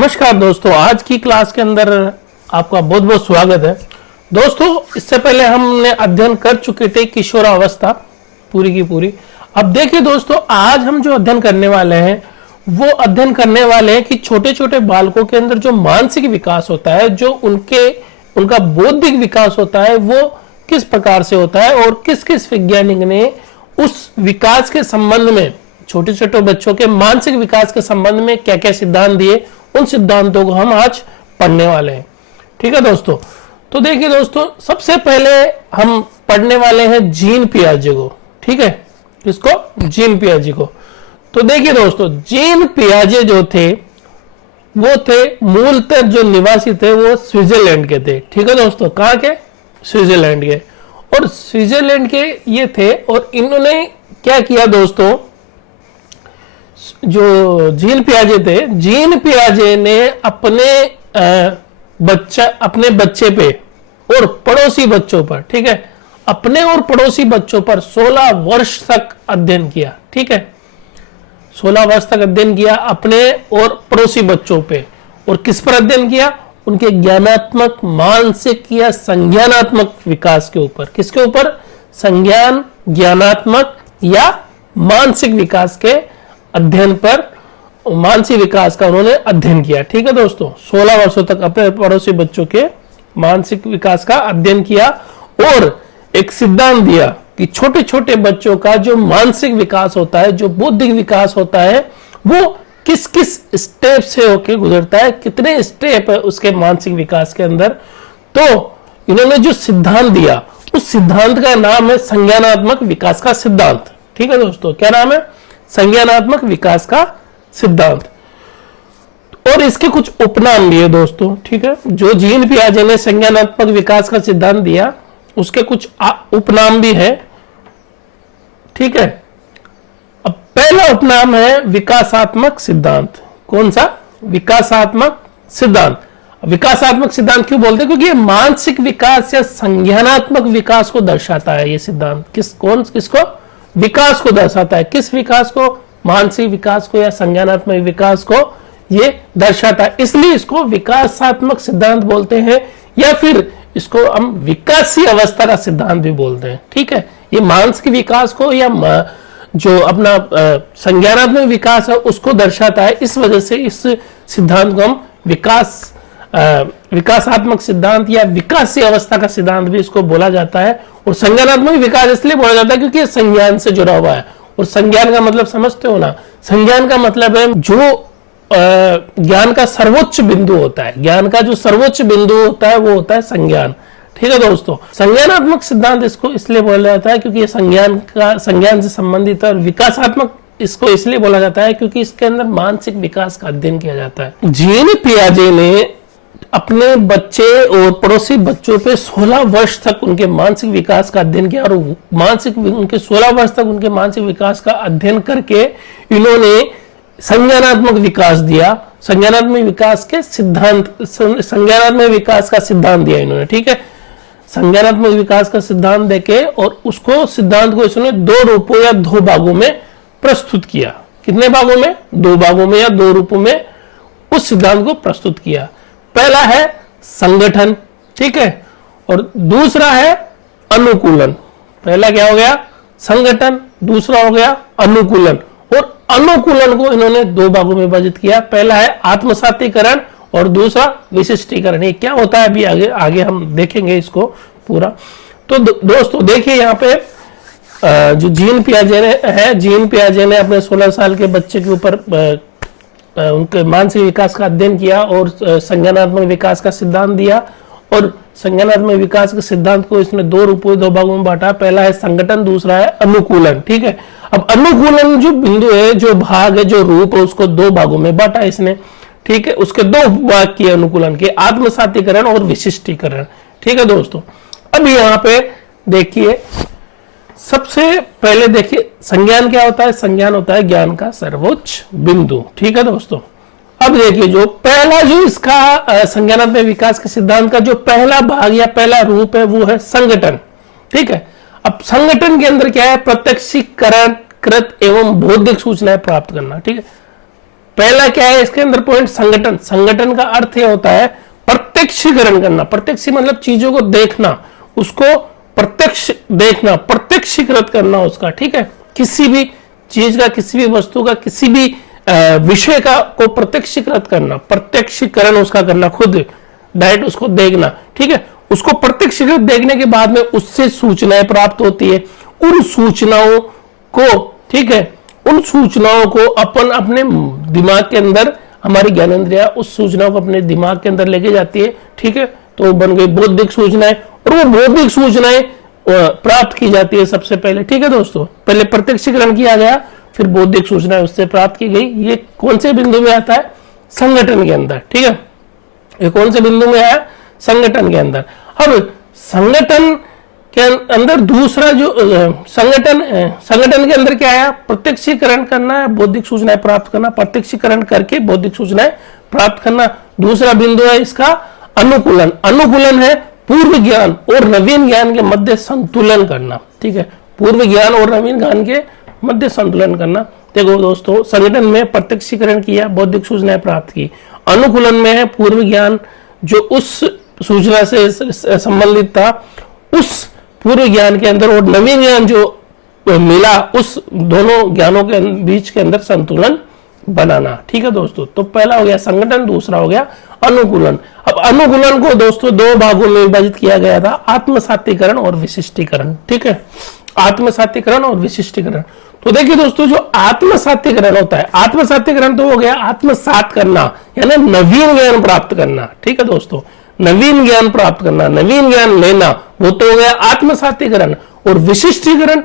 नमस्कार दोस्तों, आज की क्लास के अंदर आपका बहुत बहुत स्वागत है। दोस्तों, इससे पहले हमने अध्ययन कर चुके थे किशोरावस्था पूरी की पूरी। अब देखिए दोस्तों, आज हम जो अध्ययन करने वाले हैं वो अध्ययन करने वाले हैं कि छोटे छोटे बालकों के अंदर जो मानसिक विकास होता है, जो उनका बौद्धिक विकास होता है, वो किस प्रकार से होता है और किस किस वैज्ञानिक ने उस विकास के संबंध में, छोटे छोटे बच्चों के मानसिक विकास के संबंध में क्या क्या सिद्धांत दिए, उन सिद्धांतों को हम आज पढ़ने वाले हैं। ठीक है दोस्तों, तो देखिए दोस्तों, सबसे पहले हम पढ़ने वाले हैं जीन पियाजे को। ठीक है, किसको? जीन पियाजे को। तो देखिए दोस्तों, जीन पियाजे जो थे वो थे मूलतः जो निवासी थे वो स्विट्जरलैंड के थे। ठीक है दोस्तों, कहां के? स्विट्जरलैंड के। और स्विट्जरलैंड के ये थे और इन्होंने क्या किया दोस्तों, जो जीन पियाजे थे, जीन पियाजे ने अपने बच्चे पे और पड़ोसी बच्चों पर, ठीक है, अपने और पड़ोसी बच्चों पर 16 वर्ष तक अध्ययन किया। ठीक है, 16 वर्ष तक अध्ययन किया अपने और पड़ोसी बच्चों पे। और किस पर अध्ययन किया? उनके ज्ञानात्मक, मानसिक या संज्ञानात्मक विकास के ऊपर। किसके ऊपर? संज्ञान, ज्ञानात्मक या मानसिक विकास के अध्ययन पर, मानसिक विकास का उन्होंने अध्ययन किया। ठीक है दोस्तों, 16 वर्षों तक अपने पड़ोसी बच्चों के मानसिक विकास का अध्ययन किया और एक सिद्धांत दिया कि छोटे छोटे बच्चों का जो मानसिक विकास होता है, जो बौद्धिक विकास होता है, वो किस किस स्टेप से होके गुजरता है, कितने स्टेप है उसके मानसिक विकास के अंदर। तो इन्होंने जो सिद्धांत दिया, उस सिद्धांत का नाम है संज्ञानात्मक विकास का सिद्धांत। ठीक है दोस्तों, क्या नाम है? संज्ञानात्मक विकास का सिद्धांत। और इसके कुछ उपनाम भी है दोस्तों। ठीक है, जो जीन पियाजे ने संज्ञानात्मक विकास का सिद्धांत दिया, उसके कुछ उपनाम भी है। ठीक है, अब पहला उपनाम है विकासात्मक सिद्धांत। कौन सा? विकासात्मक सिद्धांत। विकासात्मक सिद्धांत क्यों बोलते हैं? क्योंकि ये मानसिक विकास या संज्ञानात्मक विकास को दर्शाता है। ये सिद्धांत किसको? विकास को दर्शाता है। किस विकास को? मानसिक विकास को या संज्ञानात्मक विकास को ये दर्शाता है, इसलिए इसको विकासात्मक सिद्धांत बोलते हैं, या फिर इसको हम विकासीय अवस्था का सिद्धांत भी बोलते हैं। ठीक है, ये मानसिक विकास को या जो अपना संज्ञानात्मक विकास है उसको दर्शाता है। इस वजह से इस सिद्धांत को हम विकासात्मक सिद्धांत या विकासीय अवस्था का सिद्धांत भी इसको बोला जाता है। और संज्ञानात्मक विकास इसलिए बोला जाता है क्योंकि ये संज्ञान से जुड़ा हुआ है। और संज्ञान का मतलब समझते हो ना? संज्ञान का मतलब है जो ज्ञान का सर्वोच्च बिंदु होता है। ज्ञान का जो सर्वोच्च बिंदु होता है वो होता है संज्ञान। ठीक है दोस्तों, संज्ञानात्मक सिद्धांत इसको इसलिए बोला जाता है क्योंकि ये संज्ञान से संबंधित है। और विकासात्मक इसको इसलिए बोला जाता है क्योंकि इसके अंदर मानसिक विकास का अध्ययन किया जाता है। जीन पियाजे ने अपने बच्चे और पड़ोसी बच्चों पे 16 वर्ष तक उनके मानसिक विकास का अध्ययन किया। और उनके 16 वर्ष तक उनके मानसिक विकास का अध्ययन करके इन्होंने संज्ञानात्मक विकास दिया। संज्ञानात्मक विकास का सिद्धांत दिया इन्होंने। ठीक है, संज्ञानात्मक विकास का सिद्धांत देके और उसको सिद्धांत को इसने 2 रूपों या 2 भागों में प्रस्तुत किया। कितने भागों में? 2 भागों में या 2 रूपों में उस सिद्धांत को प्रस्तुत किया। पहला है संगठन, ठीक है, और दूसरा है अनुकूलन। पहला क्या हो गया? संगठन, दूसरा हो गया अनुकूलन। और अनुकूलन को इन्होंने 2 भागों में विभाजित किया। पहला है आत्मसातीकरण और दूसरा विशिष्टीकरण। ये क्या होता है अभी आगे हम देखेंगे इसको पूरा। तो दोस्तों देखिए, यहाँ पे जो जीन पियाजे ने अपने 16 साल के बच्चे के ऊपर उनके मानसिक विकास का अध्ययन किया और संज्ञानात्मक विकास का सिद्धांत दिया। और संज्ञानात्मक विकास के सिद्धांत को इसने 2 रूपों 2 भागों में बांटा। पहला है संगठन, दूसरा है अनुकूलन। ठीक है, अब अनुकूलन जो बिंदु है, जो भाग है, जो रूप है, उसको 2 भागों में बांटा इसने। ठीक है, उसके 2 भाग किए अनुकूलन के, आत्मसातीकरण और विशिष्टीकरण। ठीक है दोस्तों, अब यहाँ पे देखिए, सबसे पहले देखिए संज्ञान क्या होता है? संज्ञान होता है ज्ञान का सर्वोच्च बिंदु। ठीक है दोस्तों, अब देखिए जो पहला जो इसका संज्ञानात्मक विकास के सिद्धांत का जो पहला भाग या पहला रूप है वो है संगठन। ठीक है, अब संगठन के अंदर क्या है? प्रत्यक्षीकरण कृत एवं बौद्धिक सूचनाएं प्राप्त करना। ठीक है, पहला क्या है इसके अंदर पॉइंट, संगठन। संगठन का अर्थ यह होता है प्रत्यक्षीकरण करना। प्रत्यक्ष मतलब चीजों को देखना, उसको प्रत्यक्ष देखना, प्रत्यक्षीकृत करना उसका, ठीक है। किसी भी चीज का, किसी भी वस्तु का, किसी भी विषय का को प्रत्यक्षीकृत करना, प्रत्यक्षीकरण उसका करना, खुद डायरेक्ट उसको देखना, ठीक है। उसको प्रत्यक्षीकृत देखने के बाद में उससे सूचनाएं प्राप्त होती है। उन सूचनाओं को, ठीक है, उन सूचनाओं को अपन अपने दिमाग के अंदर, हमारी ज्ञानेंद्रिया उस सूचनाओं को अपने दिमाग के अंदर लेके जाती है, ठीक है। तो बन गई बौद्धिक सूचनाएं, और वो बौद्धिक सूचनाएं प्राप्त की जाती है सबसे पहले, ठीक है दोस्तों। पहले प्रत्यक्षीकरण किया गया, फिर बौद्धिक सूचनाएं उससे प्राप्त की गई। ये कौन से बिंदु में आता है? संगठन के अंदर, ठीक है। ये कौन से बिंदु में आया? संगठन के अंदर। अब संगठन के अंदर दूसरा जो संगठन के अंदर क्या आया? प्रत्यक्षीकरण करना, बौद्धिक सूचनाएं प्राप्त करना, प्रत्यक्षीकरण करके बौद्धिक सूचनाएं प्राप्त करना। दूसरा बिंदु है इसका अनुकूलन। अनुकूलन है पूर्व ज्ञान और नवीन ज्ञान के मध्य संतुलन करना, ठीक है। पूर्व ज्ञान और नवीन ज्ञान के मध्य संतुलन करना। देखो दोस्तों, संगठन में प्रत्यक्षीकरण किया, बौद्धिक सूचनाएं प्राप्त की। अनुकूलन में है पूर्व ज्ञान जो उस सूचना से संबंधित था, उस पूर्व ज्ञान के अंदर और नवीन ज्ञान जो मिला, उस दोनों ज्ञानों के बीच के अंदर संतुलन बनाना, ठीक है दोस्तों। तो पहला हो गया संगठन, दूसरा हो गया अनुकूलन। अब अनुकूलन को दोस्तों दो भागों में विभाजित किया गया था, आत्मसातीकरण और विशिष्टीकरण, ठीक है। आत्मसातीकरण और विशिष्टीकरण। तो देखिए दोस्तों, जो आत्मसातीकरण होता है, आत्मसातीकरण तो हो गया आत्मसात करना, यानी नवीन ज्ञान प्राप्त करना, ठीक है दोस्तों। नवीन ज्ञान प्राप्त करना, नवीन ज्ञान लेना, वो तो हो गया आत्मसातीकरण। और विशिष्टीकरण,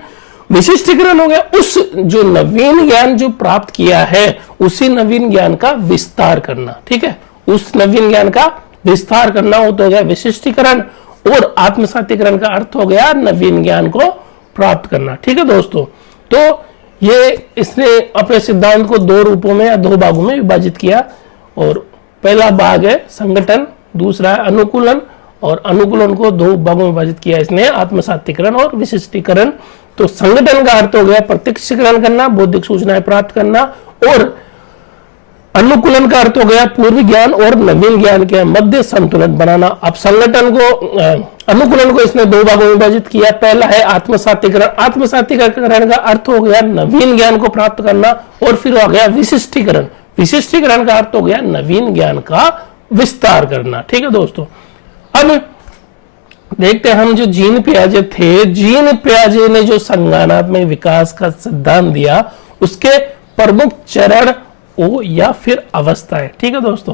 विशिष्टीकरण हो गया उस जो नवीन ज्ञान जो प्राप्त किया है, उसी नवीन ज्ञान का विस्तार करना, ठीक है। उस नवीन ज्ञान का विस्तार करना, वो तो हो गया विशिष्टीकरण। और आत्मसातीकरण का अर्थ हो गया नवीन ज्ञान को प्राप्त करना, ठीक है दोस्तों। तो ये इसने अपने सिद्धांत को दो रूपों में या दो भागों में विभाजित किया। और पहला भाग है संगठन, दूसरा है अनुकूलन। और अनुकूलन को दो भागों में विभाजित किया इसने, आत्मसातीकरण और विशिष्टीकरण। तो संगठन का अर्थ हो गया प्रत्यक्षीकरण करना, बौद्धिक सूचनाएं प्राप्त करना। और अनुकूलन का अर्थ हो गया पूर्व ज्ञान और नवीन ज्ञान के मध्य संतुलन बनाना। अब संगठन को, अनुकूलन को इसने दो भागों में विभाजित किया। पहला है आत्मसातीकरण। आत्मसातीकरण का अर्थ हो गया नवीन ज्ञान को प्राप्त करना। और फिर हो गया विशिष्टीकरण। विशिष्टीकरण का अर्थ हो गया नवीन ज्ञान का विस्तार करना, ठीक है दोस्तों। अब देखते हैं हम जो जीन पियाजे थे, जीन पियाजे ने जो संज्ञानात्मक विकास का सिद्धांत दिया, उसके प्रमुख चरण या फिर अवस्था है, ठीक है दोस्तों।